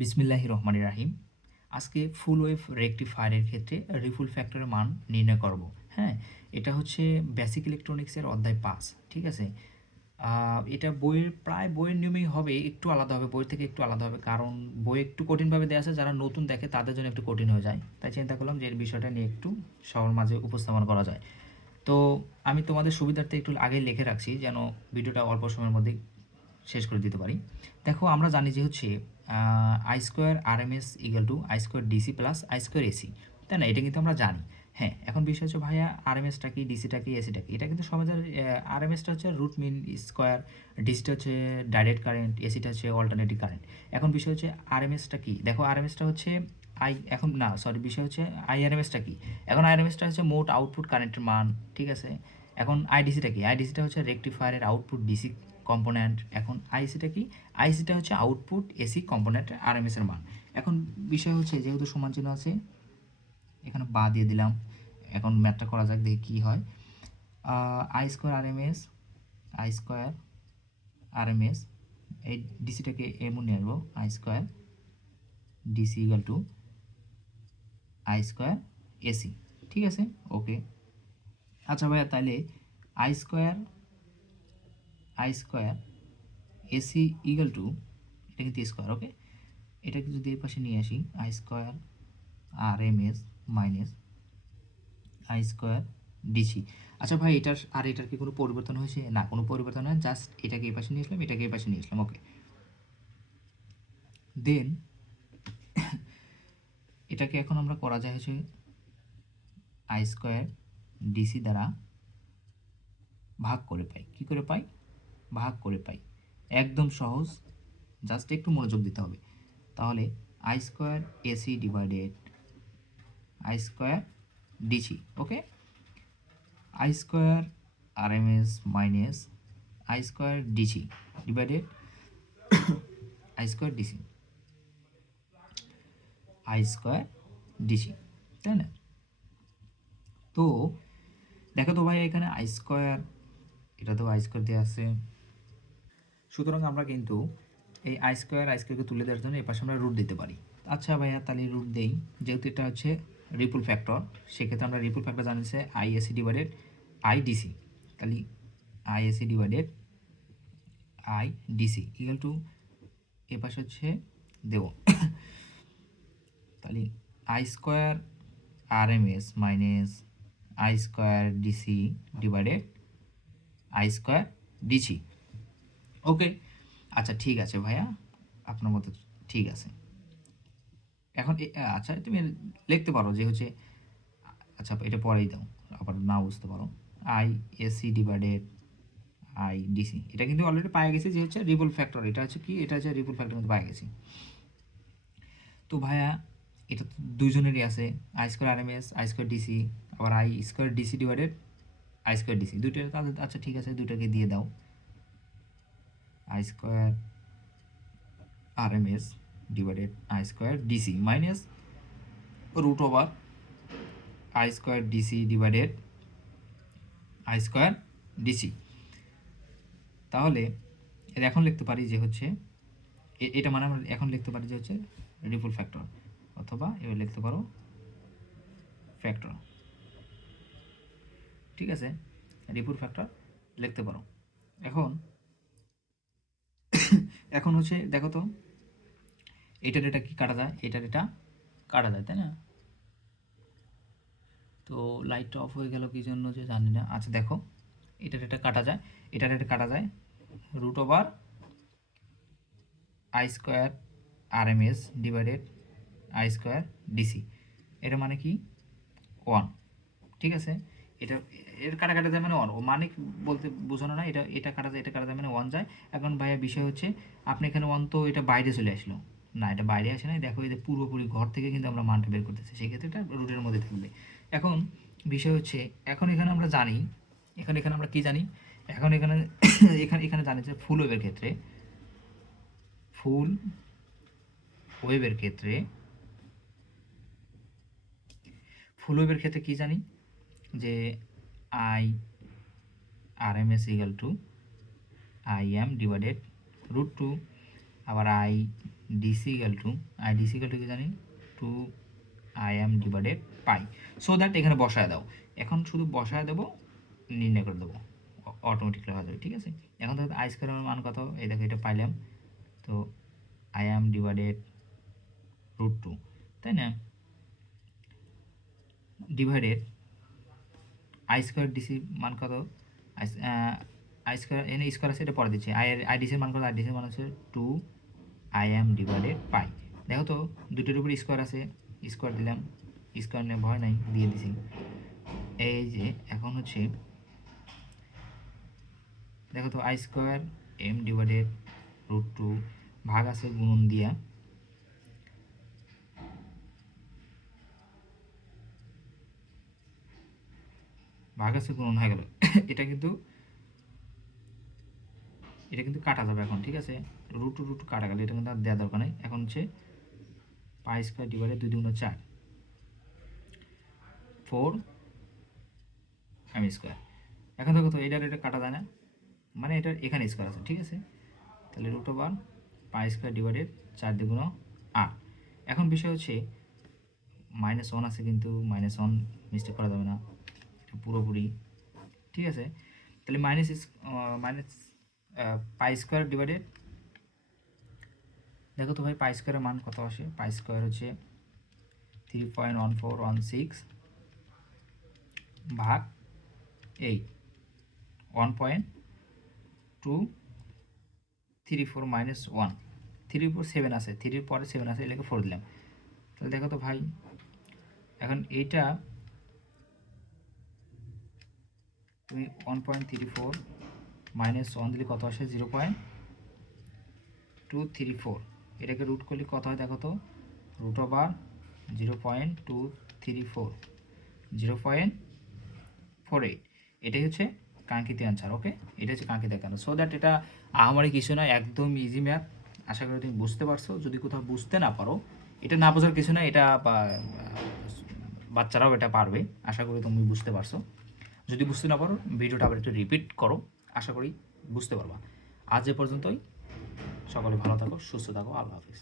বিসমিল্লাহির রহমানির রাহিম। আজকে ফুল ওয়েভ রেকটিফায়ারের ক্ষেত্রে রিপুল ফ্যাক্টরের মান নির্ণয় করব। হ্যাঁ, এটা হচ্ছে বেসিক ইলেকট্রনিক্সের অধ্যায় 5। ঠিক আছে, এটা বইয়ের নিয়মেই হবে, একটু আলাদা হবে, বইয়ের থেকে একটু আলাদা হবে, কারণ বই একটু কঠিনভাবে দেওয়া আছে, যারা নতুন দেখে তাদের জন্য একটু কঠিন হয়ে যায়। তাই চিন্তা করলাম যে এর বিষয়টা নিয়ে একটু সবার মাঝে উপস্থাপন করা যায়। তো আমি তোমাদের সুবিধার্থে একটু আগেই লিখে রাখছি, যেন ভিডিওটা অল্প সময়ের মধ্যেই শেষ করে দিতে পারি। দেখো, আমরা জানি যে হচ্ছে I square R M S equal to I square DC plus I square AC, তাই না? এটা কিন্তু আমরা জানি। হ্যাঁ, এখন বিষয় হচ্ছে ভাইয়া আর এম এসটা কি, ডিসিটা কি, এসিটা কি? এটা কিন্তু সবাই জানে। আর এম এসটা হচ্ছে রুট মিন স্কোয়ার, ডিসিটা হচ্ছে ডাইরেক্ট কারেন্ট, এসিটা হচ্ছে অল্টারনেটিভ কারেন্ট। এখন বিষয় হচ্ছে আর এম এসটা কি। দেখো, আর এম এসটা হচ্ছে এখন না, সরি, বিষয় হচ্ছে আই আর এম এসটা কি। এখন আর এম এসটা হচ্ছে মোট আউটপুট কারেন্টের মান। ঠিক আছে, এখন আইডিসিটা কি? আইডিসিটা হচ্ছে রেকটিফায়ারের আউটপুট ডিসি কম্পোনেন্ট। এখন আইসিটা কি? আইসিটা হচ্ছে আউটপুট এসি কম্পোনেন্টের আরএমএস এর মান। এখন বিষয় হচ্ছে, যেহেতু সমান চিহ্ন আছে, এখানে বা দিয়ে দিলাম। এখন ম্যাথটা করা যাক, দেখি কী হয়। I square RMS, I square RMS, এই ডিসিটাকে এমন নিয়ে আসবো, I square DC equal to I square AC. ঠিক আছে, ওকে। আচ্ছা ভাইয়া, তাহলে I square AC equal to, এটা কিন্তু স্কোয়ার, ওকে। এটাকে যদি এই পাশে নিয়ে আসি, I square R M S minus I square DC. আচ্ছা ভাই, এটার কি কোনো পরিবর্তন হয়েছে? না, কোনো পরিবর্তন হয়, জাস্ট এটাকে এই পাশে নিয়ে আসলাম, এটাকে এই পাশে নিয়ে আসলাম, ওকে। দেন এটাকে এখন আমরা করা যায় হচ্ছে আই স্কোয়ার ডিসি দ্বারা ভাগ করে পাই। কি করে পাই? ভাগ করে পাই। একদম সহজ, জাস্ট একটু মনোযোগ দিতে হবে। তাহলে I square AC divided I square DC, okay. I square R M S minus I square DC divided I square DC, I square DC, তাই না? তো দেখো তো ভাই, এখানে আই স্কোয়ার, এটা তো আই স্কোয়ার দেওয়া আছে, সুতরাং আমরা কিন্তু এই আই স্কোয়ারকে তুলে দেওয়ার জন্য এই পাশে আমরা রুট দিতে পারি। আচ্ছা ভাইয়া, তাহলে রুট দেই। যেহেতু এটা হচ্ছে রিপুল ফ্যাক্টর, সেক্ষেত্রে আমরা রিপুল ফ্যাক্টর জানিছে I AC divided I DC. তাহলে I AC divided I DC equal to, এ পাশে হচ্ছে দেব, তাহলে I square R M S minus I square DC divided I square DC, okay. আচ্ছা ঠিক আছে ভাইয়া, আপনার মতো ঠিক আছে। এখন আচ্ছা, তুমি লিখতে পারো যে হচ্ছে, আচ্ছা এটা পরেই দাও, আবার না বুঝতে পারো, I AC divided I DC. এটা কিন্তু অলরেডি পাই গেছি যে হচ্ছে রিপল ফ্যাক্টর। এটা হচ্ছে কি, এটা হচ্ছে রিপল ফ্যাক্টর কিন্তু পাই গেছি। তো ভাইয়া, এটা তো দুইজনেরই আছে, I square R M S I square DC, আবার I square DC divided I square DC, দুইটা তাদের। আচ্ছা ঠিক আছে, দুইটাকে দিয়ে দাও, I square R M S divided I square DC minus root over I square DC divided I square DC. তাহলে এর এখন লিখতে পারি যে হচ্ছে, এটা মানে আমরা এখন লিখতে পারি যে হচ্ছে রিপল ফ্যাক্টর, অথবা এবার লিখতে পারো ফ্যাক্টর। ঠিক আছে, রিপল ফ্যাক্টর লিখতে পারো। এখন এখন হচ্ছে দেখো তো, এটার এটা কি কাটা যায়, এটার এটা কাটা যায়, তাই না? তো লাইটটা অফ হয়ে গেল কি জন্য যে জানি না। আচ্ছা দেখো, এটার এটা কাটা যায়, এটার এটা কাটা যায়, root over I square R M S divided I square DC. এটা মানে কি? 1। ঠিক আছে, এটা এর কাটা যায় মানে 1, ও মানে বলতে বোঝানো না, এটা এটা কাটা যায়, এটা কাটা যায় মানে 1 যায়। এখন ভাইয়া বিষয় হচ্ছে, আপনি এখানে 1 তো এটা বাইরে চলে আসলো, না এটা বাইরে আসে না, দেখো এই যে পুরোপুরি ঘর থেকে কিন্তু আমরা মানটা বের করতেছি, সেক্ষেত্রে এটা রুটের মধ্যে থাকবে। এখন বিষয় হচ্ছে, এখন এখানে আমরা জানি, এখানে আমরা কি জানি, এখন এখানে এখানে জানি যে ফুল ওয়েভের ক্ষেত্রে ফুল ওয়েভের ক্ষেত্রে কি জানি, যে I R M S equal to I M divided root two, আবার I DC equal to DC equal to কি জানি 2 ডিভাইডেড পাই। সো দ্যাট এখানে বসায় দাও, এখন শুধু বসায় দেবো, নির্ণয় করে দেবো, অটোমেটিকলি হয়ে যাবে। ঠিক আছে, এখন দেখো আই স্কোয়ারের মান কত, এই দেখো এটা পাইলাম, তো ডিভাইডেড √2, তাই না, ডিভাইডেড আই স্কোয়ার ডিসি মান কত, আই স্কোয়ার এনে স্কোয়ার আছে, এটা পরে দিচ্ছে, ডিসির মান কত, ডিসির মান হচ্ছে 2 ডিভাইডেড পাই। দেখো তো দুটোর উপর স্কোয়ার আছে, স্কোয়ার দিলাম, স্কোয়ার নিয়ে ভয় নাই, দিয়ে দিছি। এই যে এখন হচ্ছে দেখো তো I² ডিভাইডেড √2 ভাগ আছে গুণন দিয়া, ভাগ আছে গুণন হয়ে গেল। এটা কিন্তু কাটা যাবে এখন। ঠিক আছে, √2 কাটা গেল, এটা কিন্তু আর দেওয়া দরকার নেই। এখন হচ্ছে π² ডিভাইডেড 2 × 4 4m²। এখন দেখো তো এটা কাটা যায় না, মানে এটা এখানে স্কোয়ার আছে। ঠিক আছে, তাহলে √π² ডিভাইডেড 4 × 8। এখন বিষয় হচ্ছে -1 আছে, কিন্তু -1 মিস্টেক করা যাবে না, এটা পুরোপুরি। ঠিক আছে, তাহলে π² ডিভাইডেড, দেখো তো ভাই π² মান কত আসে, π² হচ্ছে 3.1416 ভাগ 8, 1.234 - 1, 3 উপর 7 আছে, 3 পরে 7 আছে, এটাকে 4 দিলাম। তাহলে দেখো তো ভাই, এখন এইটা তুমি 1.34 - 1 দিলে কত আসে, 0.234, এটাকে রুট করলে কত হয় দেখো তো, √0.234 0.48, এটাই হচ্ছে কাঙ্ক্ষিত অ্যান্সার। ওকে, এটা হচ্ছে কাঙ্ক্ষিত অ্যান্সার। সো দ্যাট এটা আমারই কিছু না, একদম ইজি ম্যাথ। আশা করি তুমি বুঝতে পারছো। যদি কোথাও বুঝতে না পারো, এটা না বোঝার কিছু না, এটা বাচ্চারাও এটা পারবে। আশা করি তুমি বুঝতে পারছো। যদি বুঝতে না পারো, ভিডিওটা আবার একটু রিপিট করো, আশা করি বুঝতে পারবা। আজ এ পর্যন্তই, সকলে ভালো থাকো, সুস্থ থাকো, আল্লাহ হাফিজ।